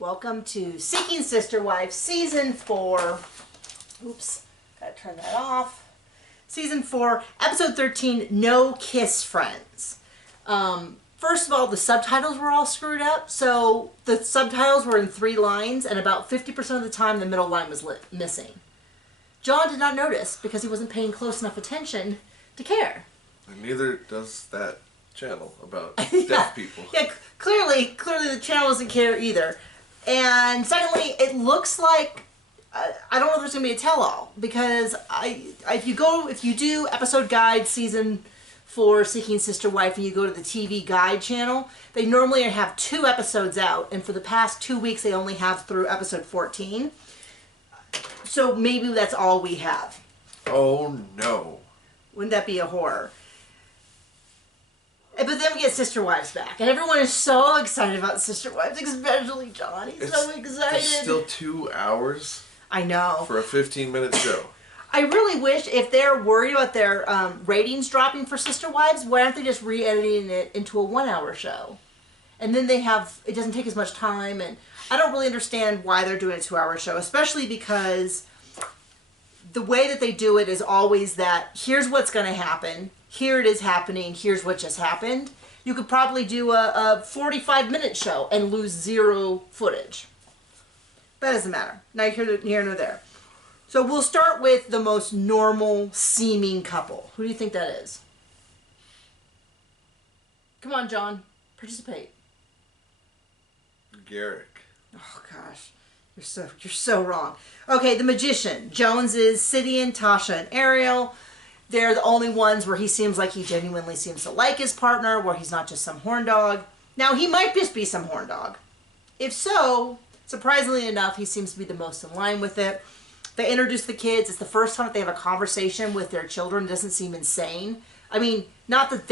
Welcome to Seeking Sister Wife, Season 4. Oops, gotta turn that off. Season 4, Episode 13, No Kiss Friends. First of all, the subtitles were all screwed up. So the subtitles were in 3 lines, and about 50% of the time the middle line was missing. John did not notice because he wasn't paying close enough attention to care. And neither does that channel about Yeah. deaf people. Yeah, clearly the channel doesn't care either. And secondly, it looks like I don't know if there's gonna be a tell-all, because if you do episode guide season 4 Seeking Sister Wife and you go to the TV guide channel, they normally have 2 episodes out, and for the past 2 weeks they only have through episode 14. So maybe that's all we have. Oh no. Wouldn't that be a horror? But then we get Sister Wives back, and everyone is so excited about Sister Wives, especially John. He's so excited. It's still 2 hours I know. for a 15-minute show. I really wish, if they're worried about their ratings dropping for Sister Wives, why aren't they just re-editing it into a 1-hour show? And then it doesn't take as much time, and I don't really understand why they're doing a 2-hour show, especially because the way that they do it is always that, here's what's going to happen, here it is happening, here's what just happened. You could probably do a 45-minute show and lose 0 footage. That doesn't matter. Neither here nor there. So we'll start with the most normal seeming couple. Who do you think that is? Come on, John. Participate. Garrick. Oh gosh. You're so wrong. Okay, the magician. Joneses, Sidian, Tasha, and Ariel. They're the only ones where he seems like he genuinely seems to like his partner, where he's not just some horn dog. Now, he might just be some horn dog. If so, surprisingly enough, he seems to be the most in line with it. They introduce the kids. It's the first time that they have a conversation with their children. It doesn't seem insane. I mean, not that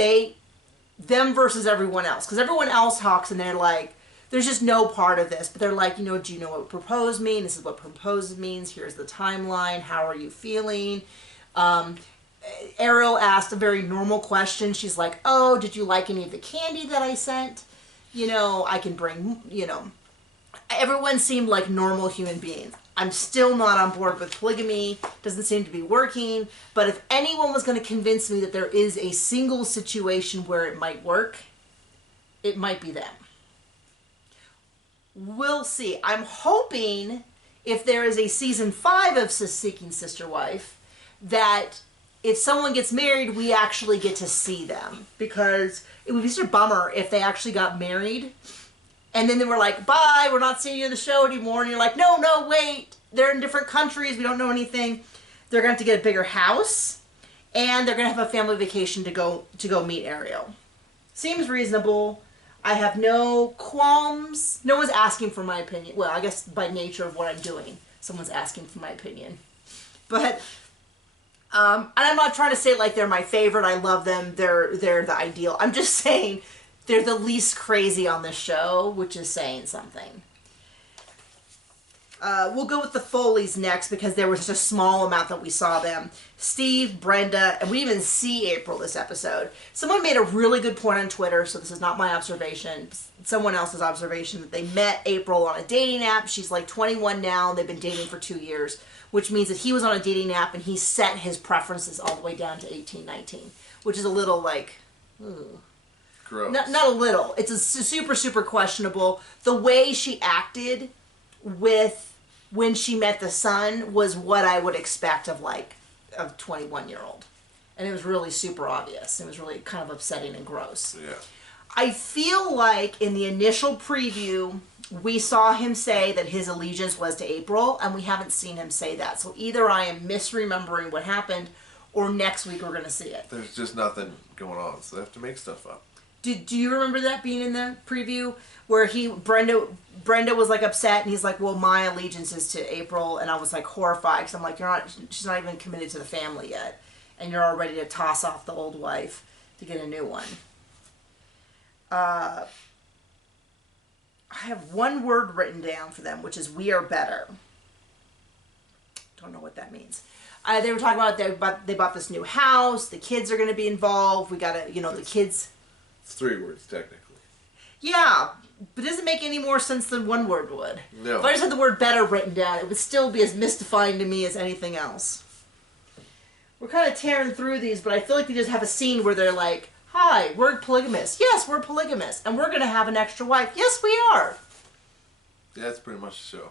them versus everyone else. Because everyone else talks and they're like, there's just no part of this. But they're like, do you know what propose means? This is what propose means. Here's the timeline. How are you feeling? Ariel asked a very normal question. She's like, oh, did you like any of the candy that I sent? I can bring, Everyone seemed like normal human beings. I'm still not on board with polygamy. Doesn't seem to be working. But if anyone was going to convince me that there is a single situation where it might work, it might be them. We'll see. I'm hoping if there is a season 5 of Seeking Sister Wife, that if someone gets married, we actually get to see them. Because it would be such a bummer if they actually got married and then they were like, bye, we're not seeing you in the show anymore. And you're like, no, wait. They're in different countries. We don't know anything. They're going to have to get a bigger house. And they're going to have a family vacation to go meet Ariel. Seems reasonable. I have no qualms. No one's asking for my opinion. Well, I guess by nature of what I'm doing, someone's asking for my opinion. But, and I'm not trying to say like they're my favorite. I love them. They're the ideal. I'm just saying they're the least crazy on the show, which is saying something. We'll go with the Foleys next because there was just a small amount that we saw them. Steve, Brenda, and we didn't even see April this episode. Someone made a really good point on Twitter, so this is not my observation, someone else's observation, that they met April on a dating app. She's like 21 now, and they've been dating for 2 years, which means that he was on a dating app and he set his preferences all the way down to 18, 19, which is a little like, ooh. Gross. Not a little. It's a super, super questionable. The way she acted when she met the son was what I would expect of a 21-year-old. And it was really super obvious. It was really kind of upsetting and gross. Yeah. I feel like in the initial preview, we saw him say that his allegiance was to April, and we haven't seen him say that. So either I am misremembering what happened, or next week we're going to see it. There's just nothing going on, so they have to make stuff up. Do you remember that being in the preview where Brenda was like upset and he's like, well, my allegiance is to April, and I was like horrified because I'm like, she's not even committed to the family yet, and you're all ready to toss off the old wife to get a new one. I have one word written down for them, which is we are better. Don't know what that means. They were talking about they bought this new house. The kids are going to be involved. We got to, the kids. It's 3 words, technically. Yeah, But it doesn't make any more sense than one word would. No. If I just had the word better written down, it would still be as mystifying to me as anything else. We're kind of tearing through these, but I feel like they just have a scene where they're like, hi, we're polygamous. Yes, we're polygamous. And we're going to have an extra wife. Yes, we are. Yeah, that's pretty much the show.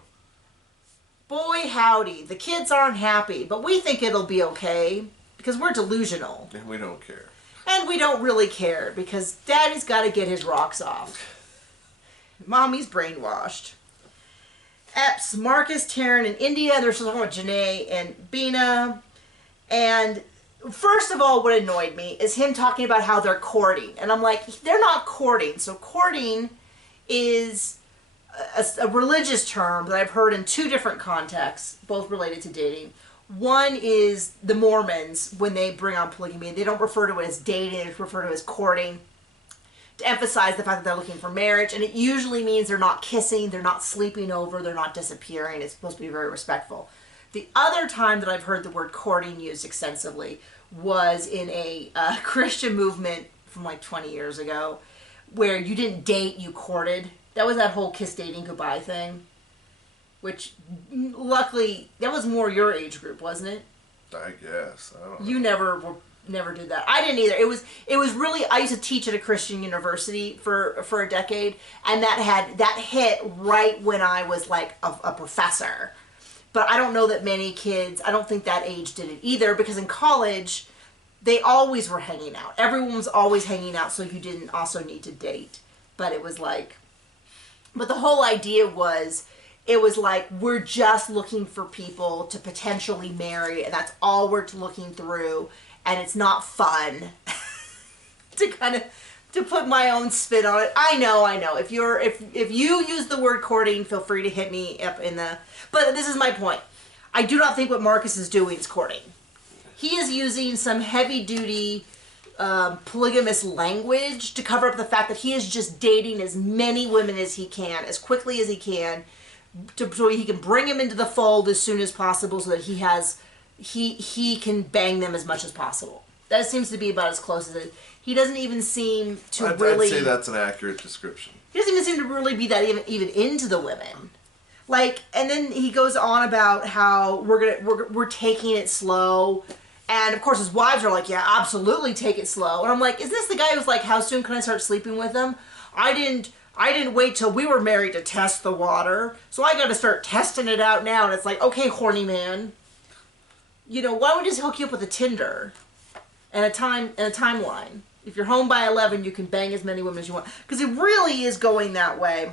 Boy, howdy. The kids aren't happy, but we think it'll be okay because we're delusional. And we don't care. And we don't really care because Daddy's got to get his rocks off. Mommy's brainwashed. Epps, Marcus, Taryn, and India. They're talking about Janae and Bina. And first of all, what annoyed me is him talking about how they're courting. And I'm like, they're not courting. So courting is a religious term that I've heard in two different contexts, both related to dating. One is the Mormons, when they bring on polygamy, they don't refer to it as dating, they refer to it as courting, to emphasize the fact that they're looking for marriage. And it usually means they're not kissing, they're not sleeping over, they're not disappearing. It's supposed to be very respectful. The other time that I've heard the word courting used extensively was in a Christian movement from like 20 years ago, where you didn't date, you courted. That was that whole kiss, dating, goodbye thing. Which, luckily, that was more your age group, wasn't it? I guess. I don't know. You never did that. I didn't either. It was really, I used to teach at a Christian university for a decade, and that hit right when I was like a professor. But I don't know that many kids, I don't think that age did it either, because in college, they always were hanging out. Everyone was always hanging out, so you didn't also need to date. But it was like, but the whole idea was, it was like, we're just looking for people to potentially marry, and that's all we're looking through, and it's not fun to put my own spin on it. I know. If you use the word courting, feel free to hit me up in the, but this is my point. I do not think what Marcus is doing is courting. He is using some heavy-duty polygamous language to cover up the fact that he is just dating as many women as he can, as quickly as he can, so he can bring them into the fold as soon as possible, so that he can bang them as much as possible. That seems to be about as close as it. He doesn't even seem to really. I'd say that's an accurate description. He doesn't even seem to really be that even into the women. Like, and then he goes on about how we're taking it slow. And of course his wives are like, yeah, absolutely take it slow. And I'm like, is this the guy who's like, how soon can I start sleeping with him? I didn't wait till we were married to test the water, so I got to start testing it out now. And it's like, okay, horny man, why don't we just hook you up with a Tinder and a timeline? If you're home by 11, you can bang as many women as you want, because it really is going that way.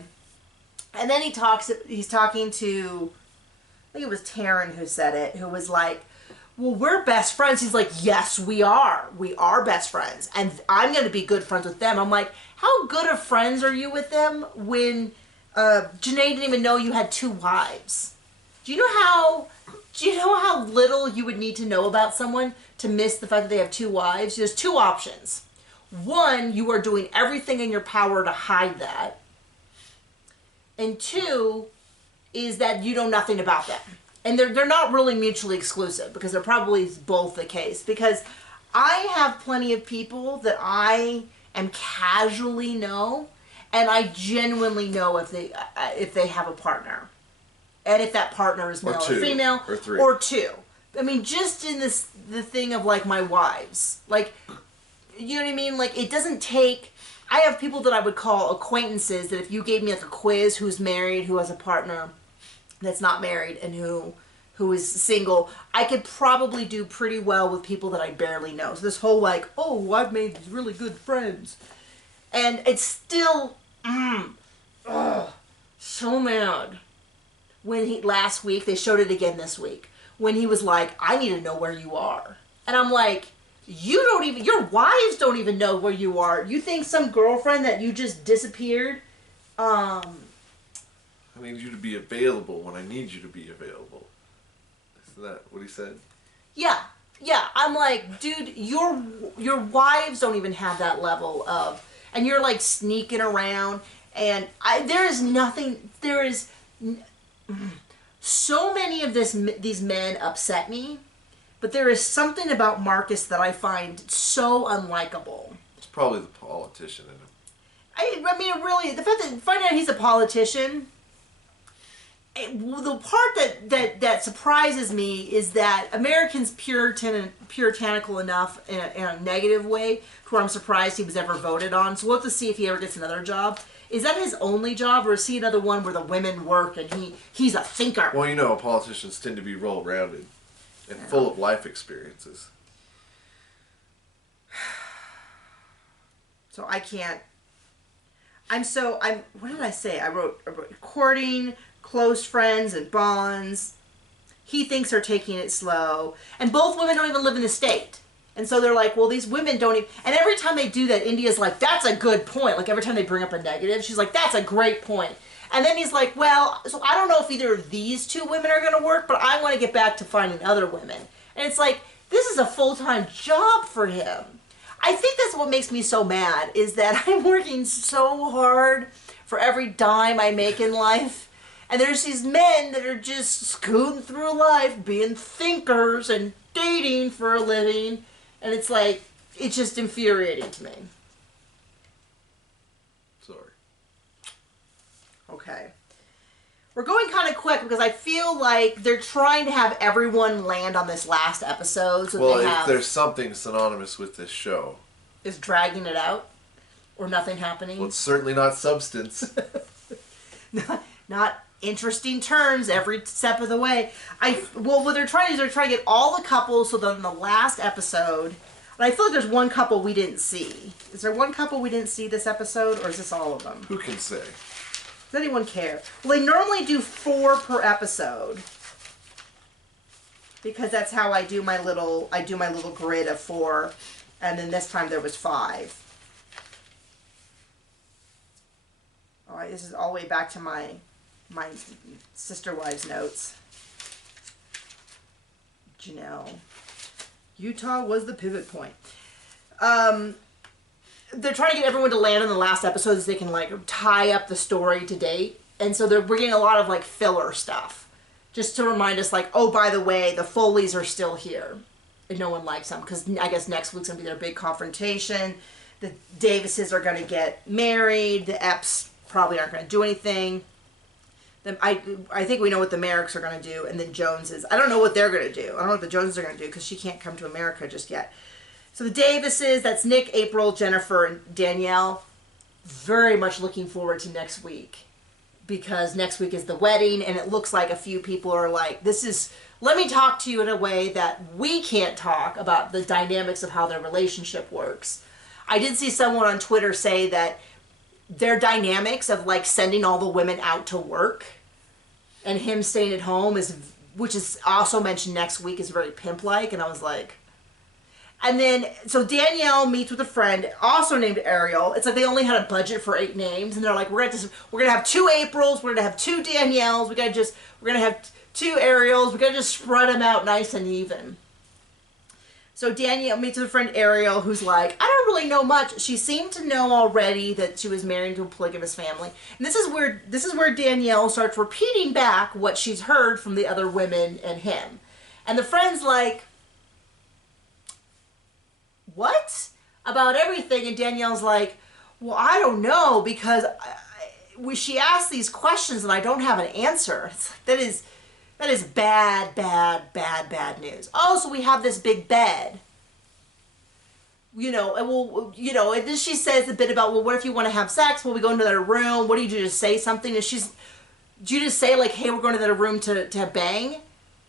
And then he's talking to, I think it was Taryn who said it, who was like, well, we're best friends. He's like, yes, we are. We are best friends. And I'm going to be good friends with them. I'm like, how good of friends are you with them when Janae didn't even know you had 2 wives? Do you know how little you would need to know about someone to miss the fact that they have 2 wives? There's 2 options. 1, you are doing everything in your power to hide that. And 2 is that you know nothing about them. And they're not really mutually exclusive, because they're probably both the case. Because I have plenty of people that I am casually know, and I genuinely know if they have a partner, and if that partner is male or female, or 3, or 2. I mean, just in the thing of like my wives, like, you know what I mean? Like, it doesn't take. I have people that I would call acquaintances that if you gave me like a quiz, who's married, who has a partner that's not married, and who is single, I could probably do pretty well with people that I barely know. So this whole like, oh, I've made these really good friends. And it's still, so mad. When last week, they showed it again this week, when he was like, I need to know where you are. And I'm like, your wives don't even know where you are. You think some girlfriend that you just disappeared, I need you to be available when I need you to be available. Isn't that what he said? Yeah. I'm like, dude, your wives don't even have that level of, and you're like sneaking around, and there is so many of these men upset me, but there is something about Marcus that I find so unlikable. It's probably the politician in him. I mean, really, the fact that finding out he's a politician. The part that surprises me is that Americans puritanical enough in a negative way to where I'm surprised he was ever voted on. So we'll have to see if he ever gets another job. Is that his only job, or is he another one where the women work and he's a thinker? Well, you know, politicians tend to be well-rounded and full of life experiences. So I can't. What did I say? I wrote courting, close friends, and bonds. He thinks they're taking it slow. And both women don't even live in the state. And so they're like, well, these women don't even... And every time they do that, India's like, that's a good point. Like, every time they bring up a negative, she's like, that's a great point. And then he's like, well, so I don't know if either of these two women are going to work, but I want to get back to finding other women. And it's like, this is a full-time job for him. I think that's what makes me so mad, is that I'm working so hard for every dime I make in life. And there's these men that are just scooting through life, being thinkers and dating for a living. And it's like, it's just infuriating to me. Sorry. Okay. We're going kind of quick because I feel like they're trying to have everyone land on this last episode. So Well, they if there's something synonymous with this show. Is dragging it out? Or nothing happening? Well, it's certainly not substance. Not interesting turns every step of the way. What they're trying to do is they're trying to get all the couples so that in the last episode, and I feel like there's one couple we didn't see. Is there one couple we didn't see this episode, or is this all of them? Who can say? Does anyone care? Well, they normally do 4 per episode because that's how I do my little grid of 4, and then this time there was 5. All right, this is all the way back to my sister wives notes. Janelle. Utah was the pivot point. They're trying to get everyone to land in the last episode so they can like tie up the story to date. And so they're bringing a lot of like filler stuff just to remind us like, oh, by the way, the Foleys are still here. And no one likes them because I guess next week's going to be their big confrontation. The Davises are going to get married. The Epps probably aren't going to do anything. I think we know what the Merricks are going to do, and then Joneses. I don't know what they're going to do. I don't know what the Joneses are going to do because she can't come to America just yet. So the Davises, that's Nick, April, Jennifer, and Danielle. Very much looking forward to next week because next week is the wedding, and it looks like a few people are like, let me talk to you in a way that we can't talk about the dynamics of how their relationship works. I did see someone on Twitter say that their dynamics of like sending all the women out to work and him staying at home which is also mentioned next week, is very pimp-like. And I was like, and then, so Danielle meets with a friend also named Ariel. It's like they only had a budget for 8 names. And they're like, we're going to have 2 Aprils. We're going to have 2 Danielles. We're going to have 2 Ariels. We're going to just spread them out nice and even. So Danielle meets with a friend Ariel, who's like, I don't really know much. She seemed to know already that she was married to a polygamous family. And this is where Danielle starts repeating back what she's heard from the other women and him. And the friend's like, what? About everything. And Danielle's like, well, I don't know, because she asked these questions and I don't have an answer. It's like, that is bad, bad, bad, bad news. Oh, so we have this big bed. And then she says a bit about, well, what if you want to have sex? Well, we go into their room. What do you do? Just say something? And do you just say like, hey, we're going to their room to bang?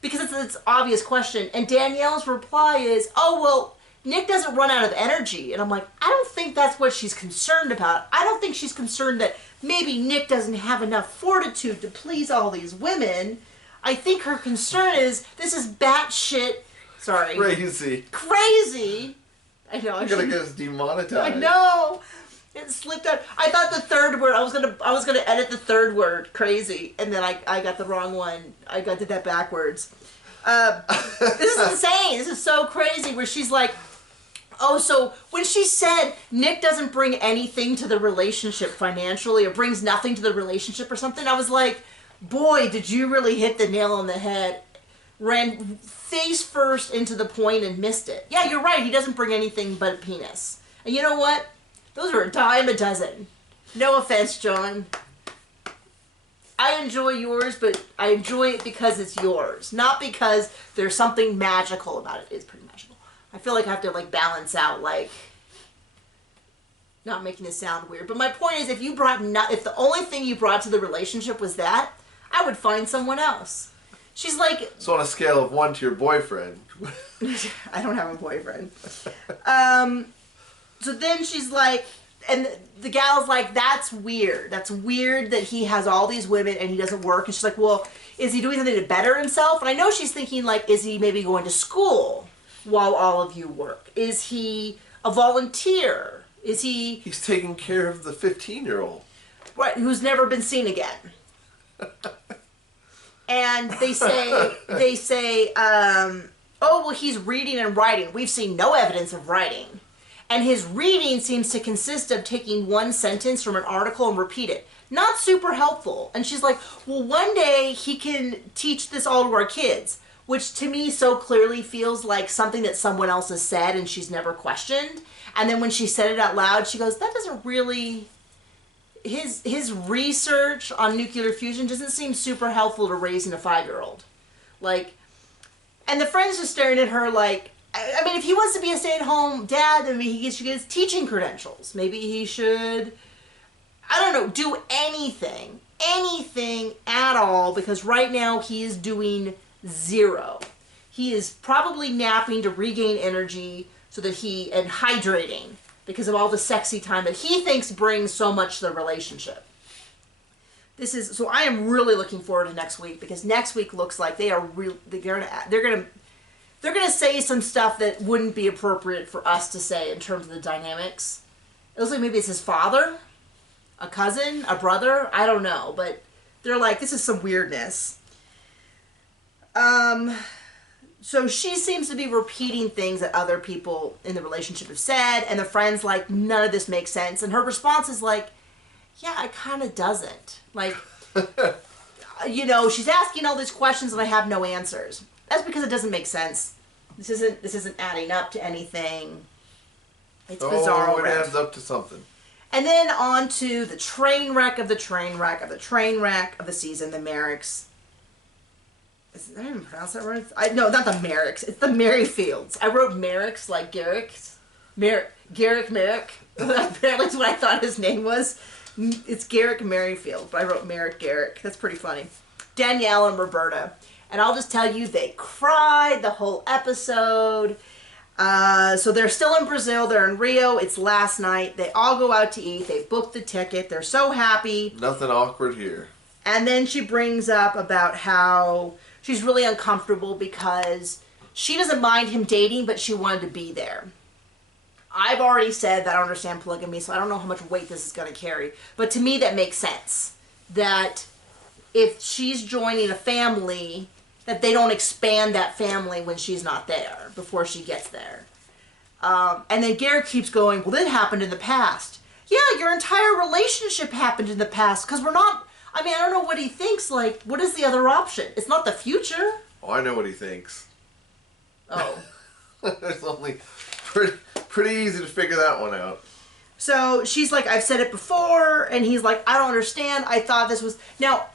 Because it's an obvious question. And Danielle's reply is, oh, well, Nick doesn't run out of energy. And I'm like, I don't think that's what she's concerned about. I don't think she's concerned that maybe Nick doesn't have enough fortitude to please all these women. I think her concern is this is batshit. Sorry. Crazy. I know. You're gonna get us demonetized. I know. It slipped out. I thought the third word. I was gonna edit the third word, crazy, and then I got the wrong one. Did that backwards. This is insane. This is so crazy. Where she's like, oh, so when she said Nick doesn't bring anything to the relationship financially, or brings nothing to the relationship or something, I was like, boy, did you really hit the nail on the head. Ran face first into the point and missed it. Yeah, you're right. He doesn't bring anything but a penis. And you know what? Those are a dime a dozen. No offense, John. I enjoy yours, but I enjoy it because it's yours. Not because there's something magical about it. It's pretty magical. I feel like I have to, like, balance out, like... Not making this sound weird. But my point is, if the only thing you brought to the relationship was that, I would find someone else. She's like... So on a scale of 1 to your boyfriend... I don't have a boyfriend. So then she's like... And the gal's like, that's weird. That's weird that he has all these women and he doesn't work. And she's like, well, is he doing something to better himself? And I know she's thinking, like, is he maybe going to school while all of you work? Is he a volunteer? Is he... He's taking care of the 15-year-old. Right, who's never been seen again. And they say, oh, well, he's reading and writing. We've seen no evidence of writing. And his reading seems to consist of taking one sentence from an article and repeat it. Not super helpful. And she's like, well, one day he can teach this all to our kids. Which to me so clearly feels like something that someone else has said and she's never questioned. And then when she said it out loud, she goes, that doesn't really... His research on nuclear fusion doesn't seem super helpful to raising a 5-year-old. Like, and the friend's just staring at her like, I mean, if he wants to be a stay-at-home dad, I mean, he should get his teaching credentials. Maybe he should, I don't know, do anything at all, because right now he is doing 0. He is probably napping to regain energy so that and hydrating because of all the sexy time that he thinks brings so much to the relationship. So I am really looking forward to next week, because next week looks like they're going to say some stuff that wouldn't be appropriate for us to say in terms of the dynamics. It looks like maybe it's his father, a cousin, a brother, I don't know, but they're like, this is some weirdness. So she seems to be repeating things that other people in the relationship have said, and the friend's like, none of this makes sense. And her response is like, yeah, it kind of doesn't. Like, she's asking all these questions and I have no answers. That's because it doesn't make sense. This isn't adding up to anything. It's bizarre. Oh, it adds up to something. And then on to the train wreck of the train wreck of the train wreck of the season, the Merricks. Did I even pronounce that right? No, not the Merricks. It's the Merrifields. I wrote Merricks like Garrick's. Garrick Merrick. Apparently that's what I thought his name was. It's Garrick Merrifield, but I wrote Merrick Garrick. That's pretty funny. Danielle and Roberta. And I'll just tell you, they cried the whole episode. So they're still in Brazil. They're in Rio. It's last night. They all go out to eat. They booked the ticket. They're so happy. Nothing awkward here. And then she brings up about how she's really uncomfortable because she doesn't mind him dating, but she wanted to be there. I've already said that I don't understand polygamy, so I don't know how much weight this is going to carry. But to me, that makes sense. That if she's joining a family, that they don't expand that family when she's not there, before she gets there. And then Garrett keeps going, well, that happened in the past. Yeah, your entire relationship happened in the past, because we're not... I mean, I don't know what he thinks. Like, what is the other option? It's not the future. Oh, I know what he thinks. Oh. It's only pretty easy to figure that one out. So she's like, I've said it before, and he's like, I don't understand. I thought this was... Now,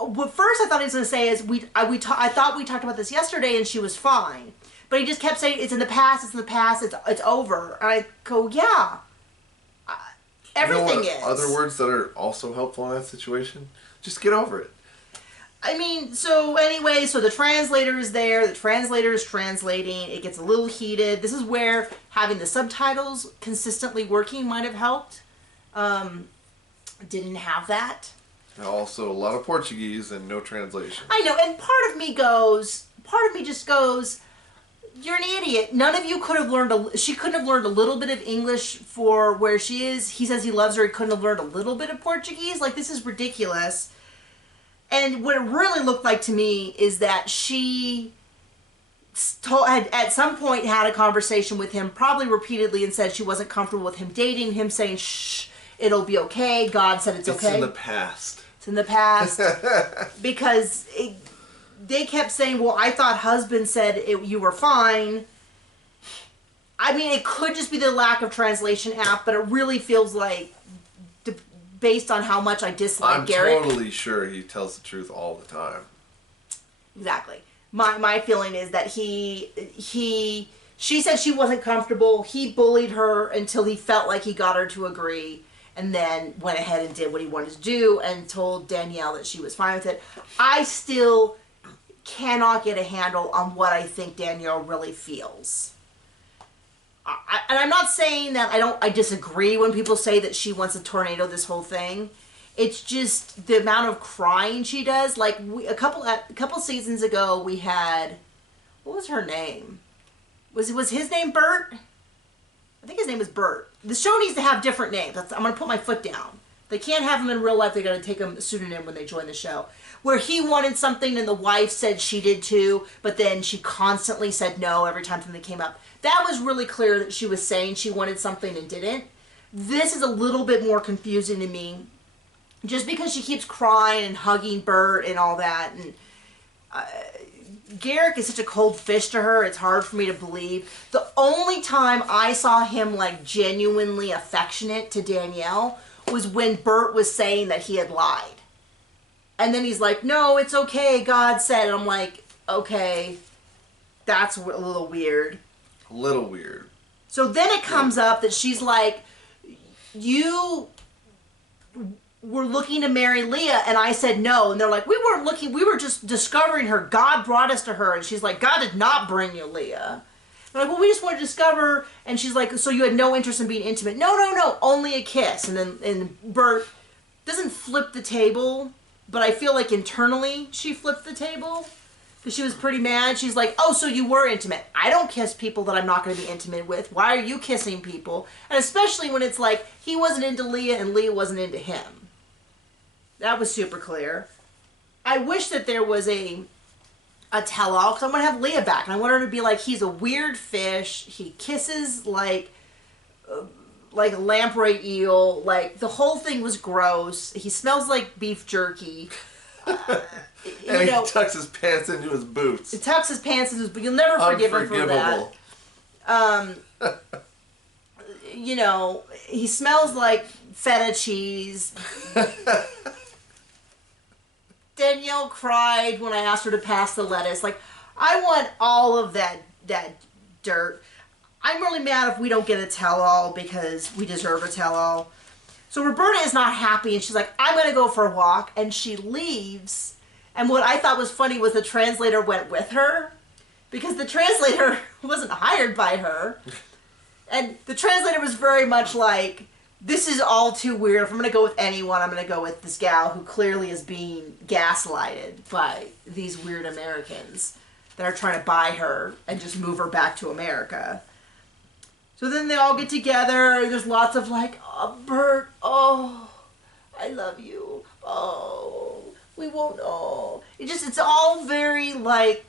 what first I thought he was going to say is, I thought we talked about this yesterday, and she was fine. But he just kept saying, it's in the past, it's over. And I go, yeah. Everything is. Other words that are also helpful in that situation? Just get over it. I mean, so anyway, so the translator is there. The translator is translating. It gets a little heated. This is where having the subtitles consistently working might have helped. Didn't have that. Also, a lot of Portuguese and no translation. I know, and part of me just goes, you're an idiot. None of you could have learned, she couldn't have learned a little bit of English for where she is. He says he loves her. He couldn't have learned a little bit of Portuguese. Like, this is ridiculous. And what it really looked like to me is that she had at some point had a conversation with him, probably repeatedly, and said she wasn't comfortable with him dating him, saying, shh, it'll be okay. God said it's okay. It's in the past. It's in the past. Because they kept saying, well, I thought husband said you were fine. I mean, it could just be the lack of translation app, but it really feels like based on how much I dislike I'm Garrick. totally sure he tells the truth all the time. Exactly. My feeling is that she said she wasn't comfortable. He bullied her until he felt like he got her to agree, and then went ahead and did what he wanted to do and told Danielle that she was fine with it. I still cannot get a handle on what I think Danielle really feels. And I'm not saying that I disagree when people say that she wants to tornado this whole thing. It's just the amount of crying she does. Like a couple seasons ago, we had, what was her name? Was his name Bert? I think his name is Bert. The show needs to have different names. I'm going to put my foot down. They can't have him in real life. They got to take a pseudonym when they join the show. Where he wanted something and the wife said she did too, but then she constantly said no every time something came up. That was really clear that she was saying she wanted something and didn't. This is a little bit more confusing to me. Just because she keeps crying and hugging Bert and all that. And Garrick is such a cold fish to her, it's hard for me to believe. The only time I saw him like genuinely affectionate to Danielle was when Bert was saying that he had lied. And then he's like, no, it's okay, God said. And I'm like, okay, that's a little weird. A little weird. So then it comes up that she's like, you were looking to marry Leah, and I said no. And they're like, we weren't looking, we were just discovering her. God brought us to her. And she's like, God did not bring you Leah. They're like, well, we just want to discover. And she's like, so you had no interest in being intimate? No, only a kiss. And Bert doesn't flip the table, but I feel like internally she flipped the table because she was pretty mad. She's like, oh, so you were intimate. I don't kiss people that I'm not going to be intimate with. Why are you kissing people? And especially when it's like he wasn't into Leah and Leah wasn't into him. That was super clear. I wish that there was a tell-all, because I want to have Leah back. And I want her to be like, he's a weird fish. He kisses like a lamprey eel. Like, the whole thing was gross. He smells like beef jerky. And he tucks his pants into his boots. He tucks his pants into his boots. You'll never forgive him for that. He smells like feta cheese. Danielle cried when I asked her to pass the lettuce. Like, I want all of that dirt. I'm really mad if we don't get a tell-all because we deserve a tell-all. So Roberta is not happy, and she's like, I'm going to go for a walk. And she leaves. And what I thought was funny was the translator went with her, because the translator wasn't hired by her. And the translator was very much like, this is all too weird. If I'm going to go with anyone, I'm going to go with this gal who clearly is being gaslighted by these weird Americans that are trying to buy her and just move her back to America. So then they all get together. There's lots of like, oh, Bert, oh, I love you. Oh, we won't, oh. It's all very like,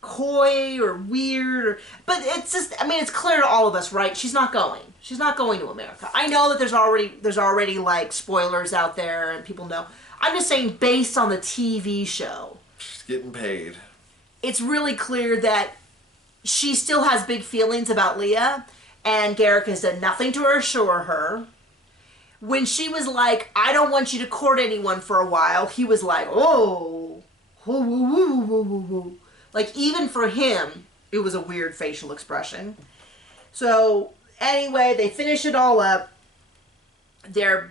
coy or weird. But it's just, it's clear to all of us, right? She's not going. She's not going to America. I know that there's already like spoilers out there and people know. I'm just saying based on the TV show. She's getting paid. It's really clear that she still has big feelings about Leah, and Garrick has done nothing to assure her. When she was like, I don't want you to court anyone for a while, he was like, oh, woo, woo, woo, woo, woo, woo. Like, even for him, it was a weird facial expression. So, anyway, they finish it all up. The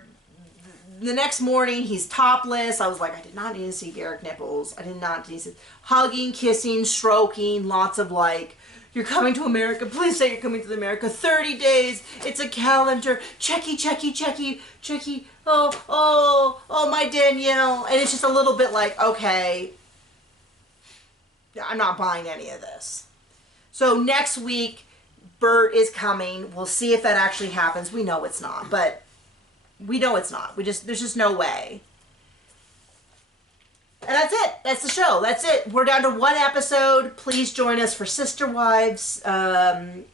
next morning, he's topless. I was like, I did not need to see Garrick nipples. I did not need to see hugging, kissing, stroking, lots of like, you're coming to America. Please say you're coming to America. 30 days. It's a calendar. Checky, checky, checky, checky. Oh, my Danielle. And it's just a little bit like, okay, I'm not buying any of this. So next week, Bert is coming. We'll see if that actually happens. We know it's not, but we know it's not. There's just no way. And that's it. That's the show. That's it. We're down to one episode. Please join us for Sister Wives,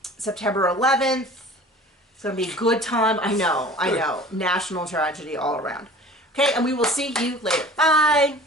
September 11th. It's going to be a good time. I know. National tragedy all around. Okay, and we will see you later. Bye.